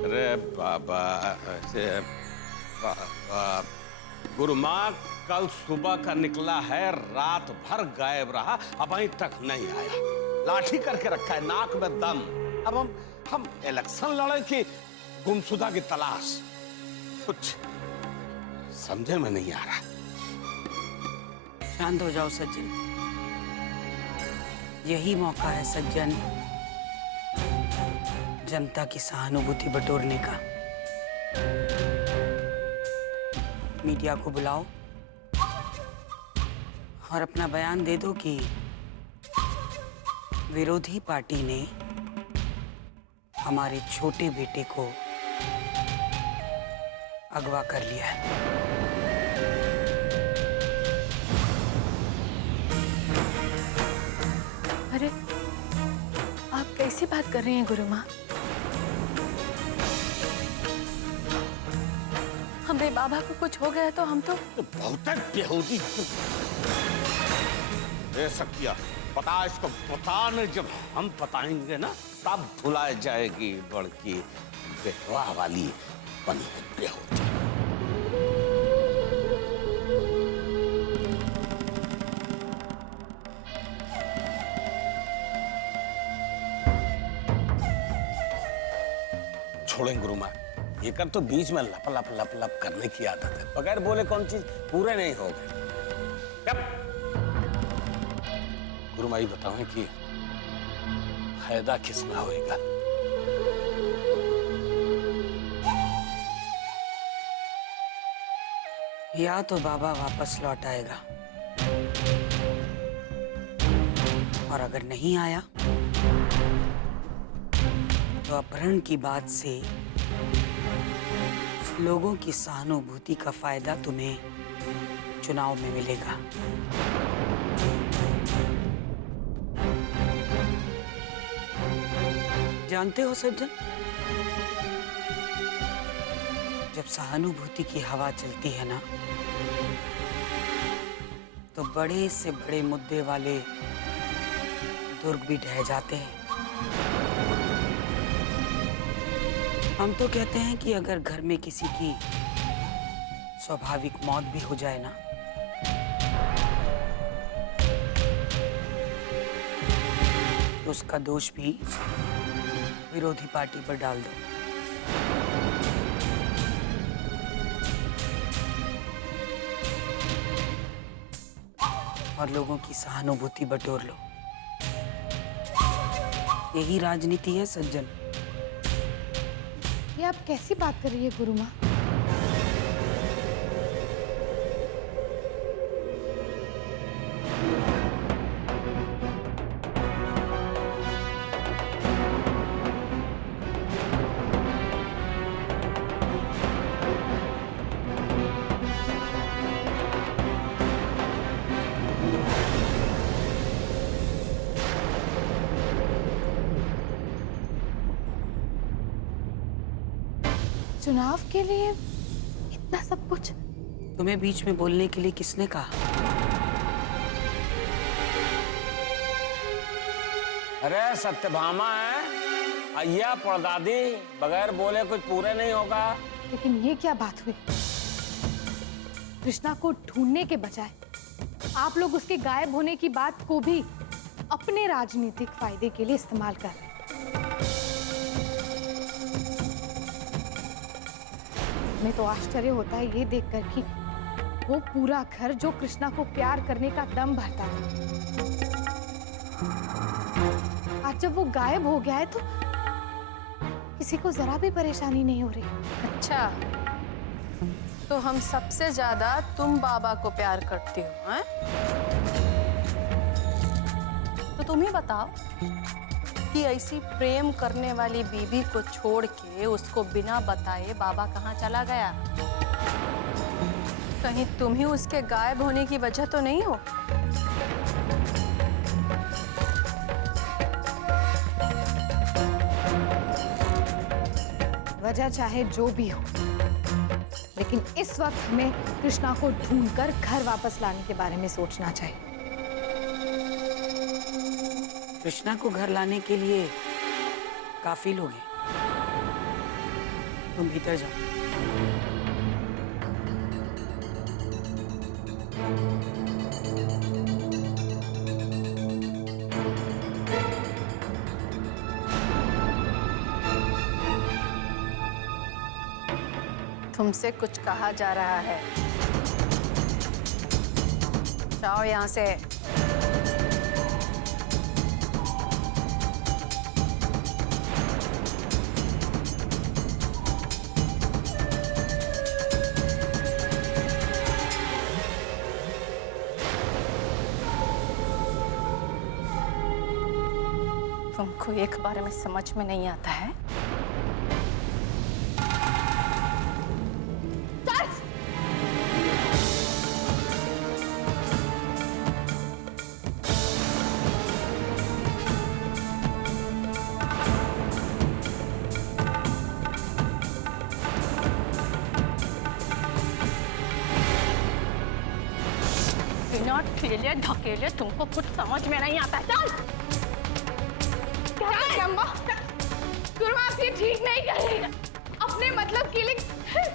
अरे बाबा, गुरु माँ कल सुबह का निकला है, रात भर गायब रहा, अब अभी तक नहीं आया। लाठी करके रखा है, नाक में दम। अब हम इलेक्शन लड़े कि गुमशुदा की तलाश, कुछ समझे में नहीं आ रहा। शांत हो जाओ सज्जन, यही मौका है सज्जन जनता की सहानुभूति बटोरने का। मीडिया को बुलाओ और अपना बयान दे दो कि विरोधी पार्टी ने हमारे छोटे बेटे को अगवा कर लिया है। अरे आप कैसी बात कर रही हैं गुरु माँ? हमारे बाबा को कुछ हो गया तो हम तो बहुत बेहूदी सकिया, पता इसको पता नहीं, जब हम बताएंगे ना तब भुला जाएगी लड़की बेटवा वाली बनी है बेहूदी। छोड़ें गुरु माँ, ये कर तो बीच में लप लप लप लप करने की आदत है, बगैर बोले कौन चीज पूरे नहीं हो गए। गुरु माँ बताओ कि फायदा किसमें होएगा? या तो बाबा वापस लौट आएगा, और अगर नहीं आया तो अपहरण की बात से लोगों की सहानुभूति का फायदा तुम्हें चुनाव में मिलेगा। जानते हो सज्जन, जब सहानुभूति की हवा चलती है ना, तो बड़े से बड़े मुद्दे वाले दुर्ग भी ढह जाते हैं। हम तो कहते हैं कि अगर घर में किसी की स्वाभाविक मौत भी हो जाए ना, तो उसका दोष भी विरोधी पार्टी पर डाल दो। और लोगों की सहानुभूति बटोर लो। यही राजनीति है सज्जन। ये आप कैसी बात कर रही है गुरु माँ? चुनाव के लिए इतना सब कुछ? तुम्हें बीच में बोलने के लिए किसने कहा? अरे सत्यभामा है, अय्या परदादी, बगैर बोले कुछ पूरे नहीं होगा। लेकिन ये क्या बात हुई? कृष्णा को ढूंढने के बजाय आप लोग उसके गायब होने की बात को भी अपने राजनीतिक फायदे के लिए इस्तेमाल कर रहे हैं। हमें तो आश्चर्य होता है ये देखकर कि वो पूरा घर जो कृष्णा को प्यार करने का दम भरता था, आज जब वो गायब हो गया है तो किसी को जरा भी परेशानी नहीं हो रही। अच्छा, तो हम सबसे ज्यादा तुम बाबा को प्यार करती हो, हैं? तो तुम ही बताओ कि ऐसी प्रेम करने वाली बीबी को छोड़ के उसको बिना बताए बाबा कहाँ चला गया? कहीं तुम ही उसके गायब होने की वजह तो नहीं हो? वजह चाहे जो भी हो, लेकिन इस वक्त हमें कृष्णा को ढूंढकर घर वापस लाने के बारे में सोचना चाहिए। कृष्णा को घर लाने के लिए काफी लोग हैं, तुम भीतर जाओ। तुमसे कुछ कहा जा रहा है, जाओ यहाँ से। तुमको एक बारे में समझ में नहीं आता है? बिना ठेले ढकेले तुमको कुछ समझ में नहीं आता। चल अम्मा, गुरुमा आप ये ठीक नहीं कर रही है। अपने मतलब के लिए इस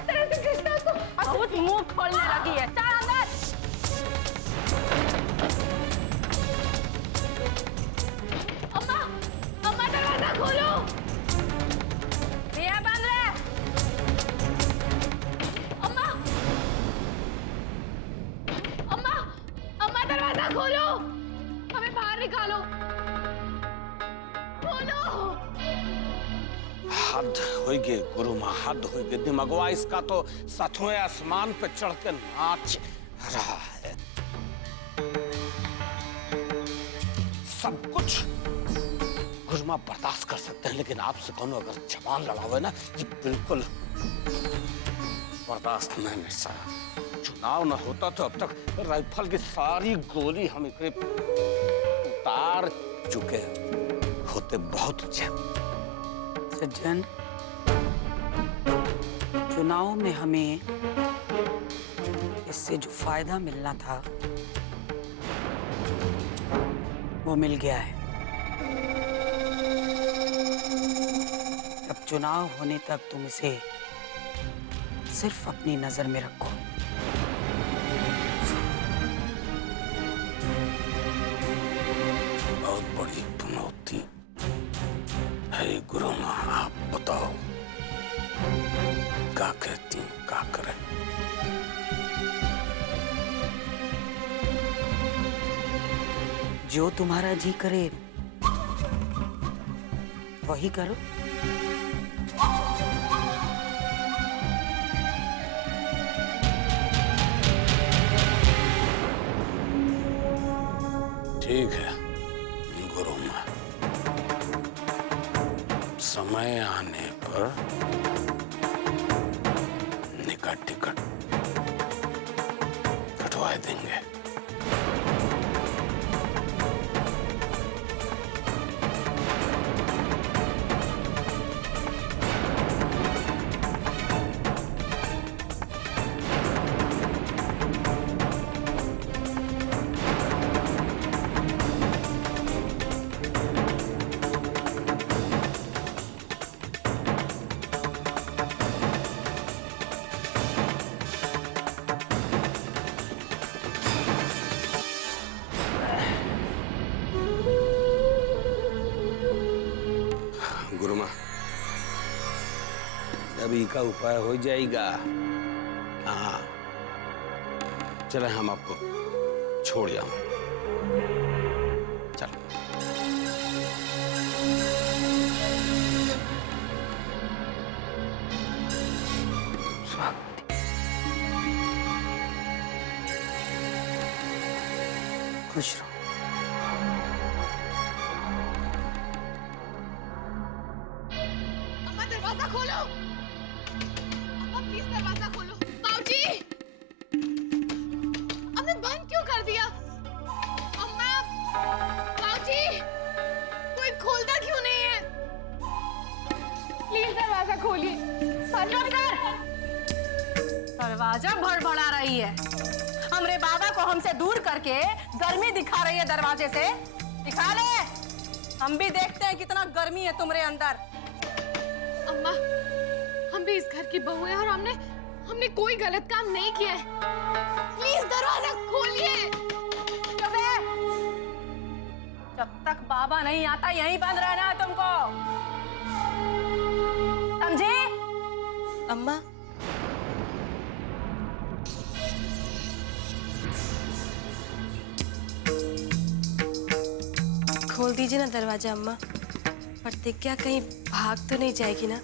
तरह से कृष्णा को बहुत मुंह खोलने लगी है। चल अंदर। अम्मा, अम्मा दरवाजा खोलो। ये बंद है। अम्मा, अम्मा, अम्मा दरवाजा खोलो। हमें बाहर निकालो। हद होगी गुरु माँ, हद होगी। दिमागवा इसका तो सतवें आसमान पे चढ़ के नाच रहा है। सब कुछ गुरु माँ बर्दाश्त कर सकते हैं, लेकिन आपसे कौन अगर जबान लड़ावे ना, ये बिल्कुल बर्दाश्त नहीं सर। चुनाव न होता तो अब तक राइफल की सारी गोली हम एक उतार चुके होते। बहुत अच्छा सज्जन, चुनाव में हमें इससे जो फायदा मिलना था वो मिल गया है। अब चुनाव होने तक तुम इसे सिर्फ अपनी नजर में रखो। बहुत बड़ी चुनौती है गुरु माँ, आप बताओ क्या कहती हूँ, क्या करें? जो तुम्हारा जी करे वही करो। ठीक है गुरु माँ, समय आने पर निकट टिकट कटवा देंगे। गुरु माँ, अभी का उपाय हो जाएगा। हाँ, चले हम आपको छोड़ जाऊं। चलो। खुश रहो। अम्मा दरवाजा खोलो। अम्मा प्लीज दरवाजा खोलो। बाबूजी, हमने बंद क्यों कर दिया? अम्मा, बाबूजी, कोई खोलता क्यों नहीं है? प्लीज दरवाजा खोलिए। बंद कर। दरवाजा भड़बड़ा रही है। हमरे बाबा को हमसे दूर करके गर्मी दिखा रही है दरवाजे से। दिखा ले। हम भी देखते हैं कितना गर्मी है तुम्हारे अंदर। अम्मा, हम भी इस घर की बहू हैं और हमने कोई गलत काम नहीं किया है। प्लीज दरवाजा खोलिए। चुप है। जब तक बाबा नहीं आता यहीं बंद रहना है तुमको, समझे? अम्मा, खोल दीजिए ना दरवाजा अम्मा। प्रतिज्ञा कहीं भाग तो नहीं जाएगी ना?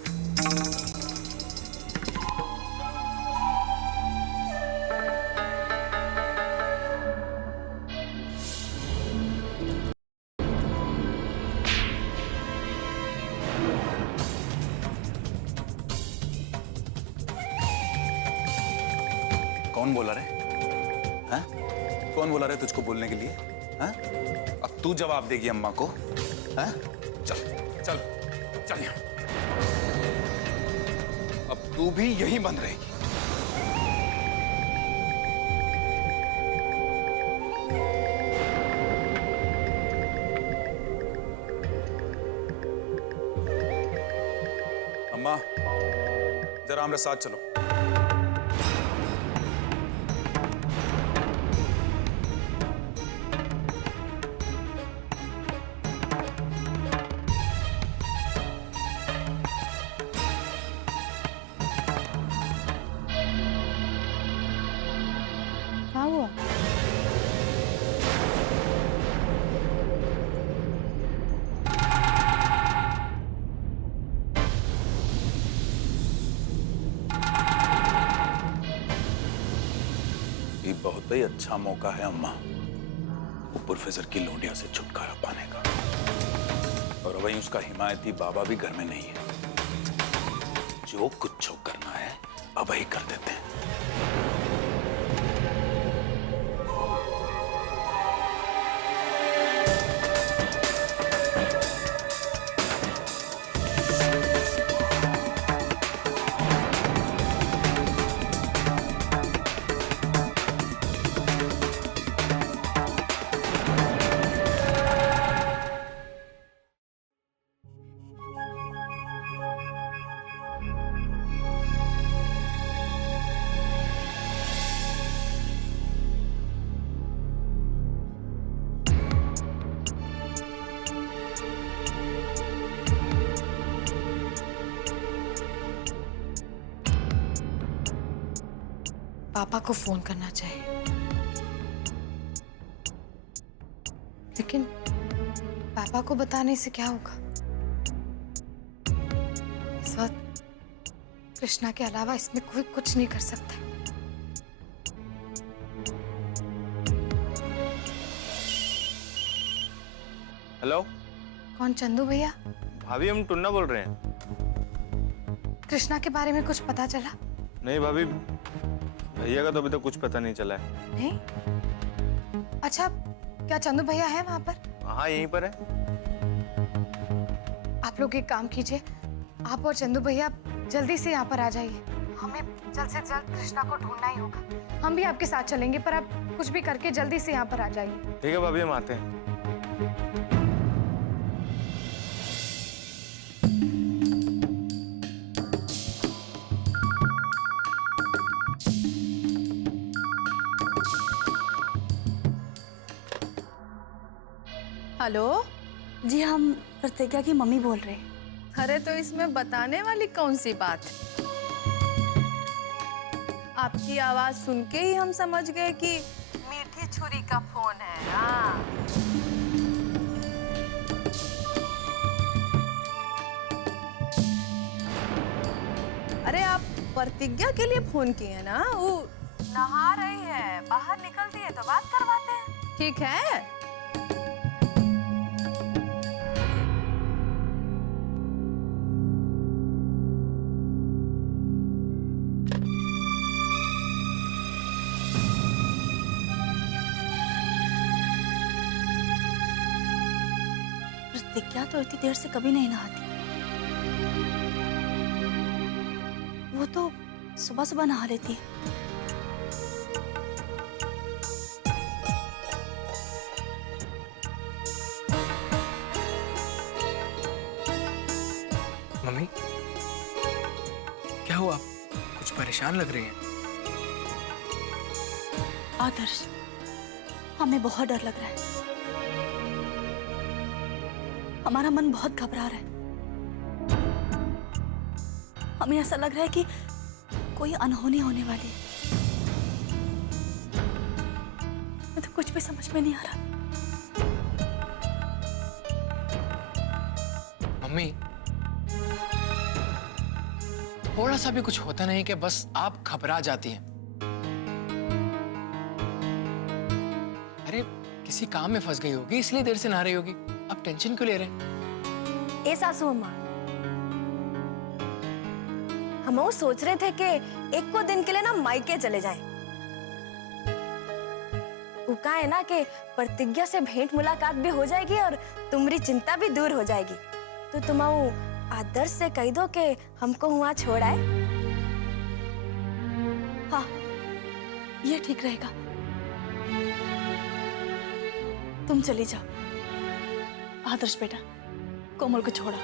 कौन बोला रे? हैं? कौन बोला रे तुझको बोलने के लिए? हैं? अब तू जवाब देगी अम्मा को? हैं? चल चल चल यहाँ। अब तू भी यहीं बंद रहेगी। अम्मा, जरा हमारे साथ चलो। क्या हुआ? ये बहुत ही अच्छा मौका है अम्मा, वो प्रोफेसर की लोंडिया से छुटकारा पाने का। और वहीं उसका हिमायती बाबा भी घर में नहीं है। जो कुछ करना है अब ही कर देते हैं। पापा को फोन करना चाहिए, लेकिन पापा को बताने से क्या होगा? इस वक्त कृष्णा के अलावा इसमें कोई कुछ नहीं कर सकता। हेलो, कौन? चंदू भैया? भाभी हम टुन्ना बोल रहे हैं। कृष्णा के बारे में कुछ पता चला? नहीं भाभी, भैया का तो अभी तक कुछ पता नहीं चला है। नहीं? अच्छा, क्या चंदू भैया है वहां पर? हाँ, यहीं पर है। आप लोग एक काम कीजिए, आप और चंदू भैया जल्दी से यहाँ पर आ जाइए। हमें जल्द से जल्द कृष्णा को ढूंढना ही होगा। हम भी आपके साथ चलेंगे, पर आप कुछ भी करके जल्दी से यहाँ पर आ जाइए। ठीक है भाभी, हम आते हैं। हेलो, जी हम प्रतिज्ञा की मम्मी बोल रहे हैं। अरे तो इसमें बताने वाली कौन सी बात है? आपकी आवाज सुन के ही हम समझ गए कि मीठी छुरी का फोन है। हाँ, अरे आप प्रतिज्ञा के लिए फोन किए ना? वो नहा रही है, बाहर निकलती है तो बात करवाते हैं। ठीक है। प्रतिज्ञा तो इतनी देर से कभी नहीं नहाती। वो तो सुबह सुबह नहा लेती है। मम्मी, क्या हुआ? कुछ परेशान लग रही हैं। आदर्श, हमें बहुत डर लग रहा है। हमारा मन बहुत घबरा रहा है। हमें ऐसा लग रहा है कि कोई अनहोनी होने वाली है। मैं तो कुछ भी समझ में नहीं आ रहा। मम्मी, थोड़ा सा भी कुछ होता नहीं कि बस आप घबरा जाती हैं। अरे किसी काम में फंस गई होगी, इसलिए देर से नहा रही होगी। आप टेंशन क्यों ले रहे हैं? ए सासू अम्मा, हम वो सोच रहे थे कि एक को दिन के लिए ना मायके चले जाएं। वो कहा है ना कि प्रतिज्ञा से भेंट मुलाकात भी हो जाएगी और तुम्हारी चिंता भी दूर हो जाएगी। तो तुम आदर्श से कह दो कि हमको वहां छोड़ आए। हाँ, ये ठीक रहेगा। तुम चली जाओ। आदर्श बेटा, कोमल को छोड़ा।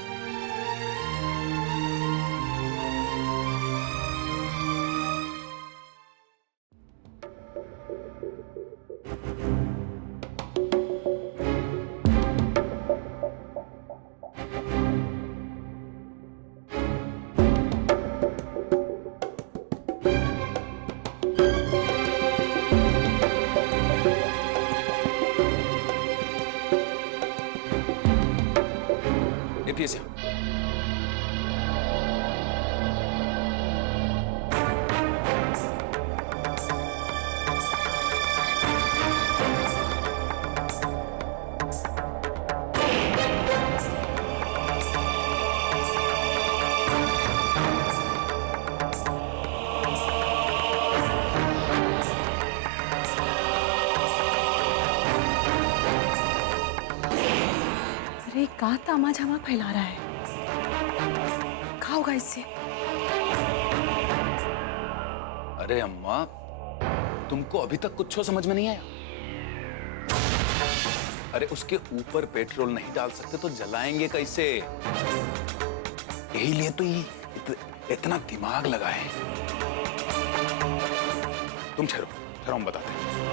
एपीएस अरे कहाँ तामा झामा फैला रहा है? क्या होगा इससे? अरे अम्मा, तुमको अभी तक कुछ समझ में नहीं आया? अरे उसके ऊपर पेट्रोल नहीं डाल सकते तो जलाएंगे कैसे? यही लिए तो ये इतना दिमाग लगाए। तुम ठहरो ठहरो, हम बताते हैं।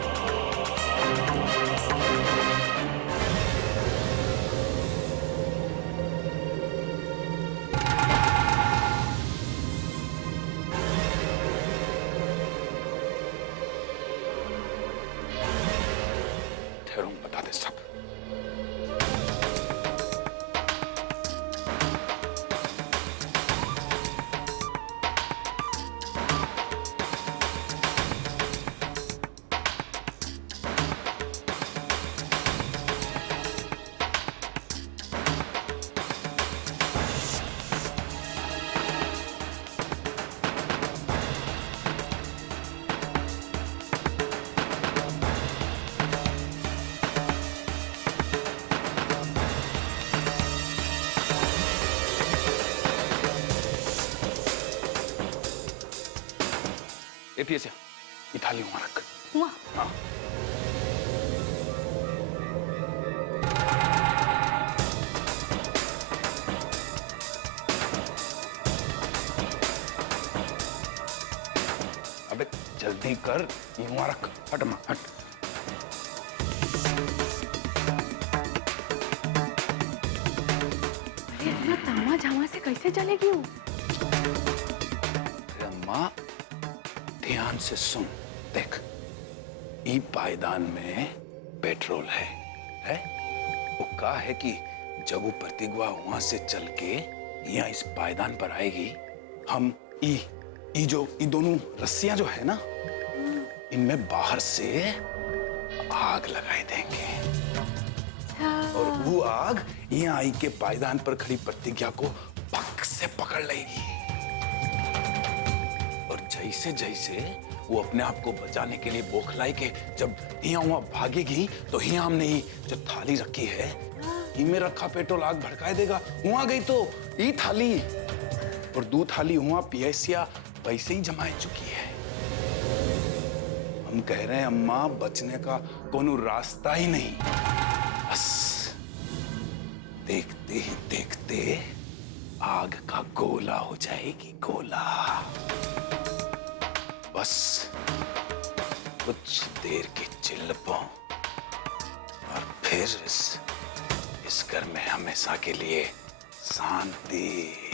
ठहरो, हम बताते सब। एपीएस ये थाली वहां रख। हुआ? हाँ। अबे जल्दी कर, ये वहां रख। हट मां, हट। इतना तामा झामा से कैसे चलेगी वो? अरे अम्मा, ध्यान से सुन। देख, ई पायदान में पेट्रोल है? वो कहा है कि जब वो प्रतिज्ञा वहां से चल के यहाँ इस पायदान पर आएगी, हम ई दोनों रस्सियां जो है ना, इनमें बाहर से आग लगाए देंगे। और वो आग यहाँ आई के पायदान पर खड़ी प्रतिज्ञा को पक से पकड़ लेगी। और जैसे जैसे वो अपने आप को बचाने के लिए बौखलाई के जब यहाँ वहां भागेगी, तो यहाँ हमने ये जो थाली रखी है, इनमें रखा पेट्रोल आग भड़काए देगा। वहां गई तो ये थाली और दो थाली वहां पियसिया वैसे ही जमाए चुकी है। हम कह रहे हैं अम्मा, बचने का कोनो रास्ता ही नहीं। बस देखते ही देखते आग का गोला हो जाएगी, गोला। बस कुछ देर की चिल्लपों और फिर इस घर में हमेशा के लिए शांति।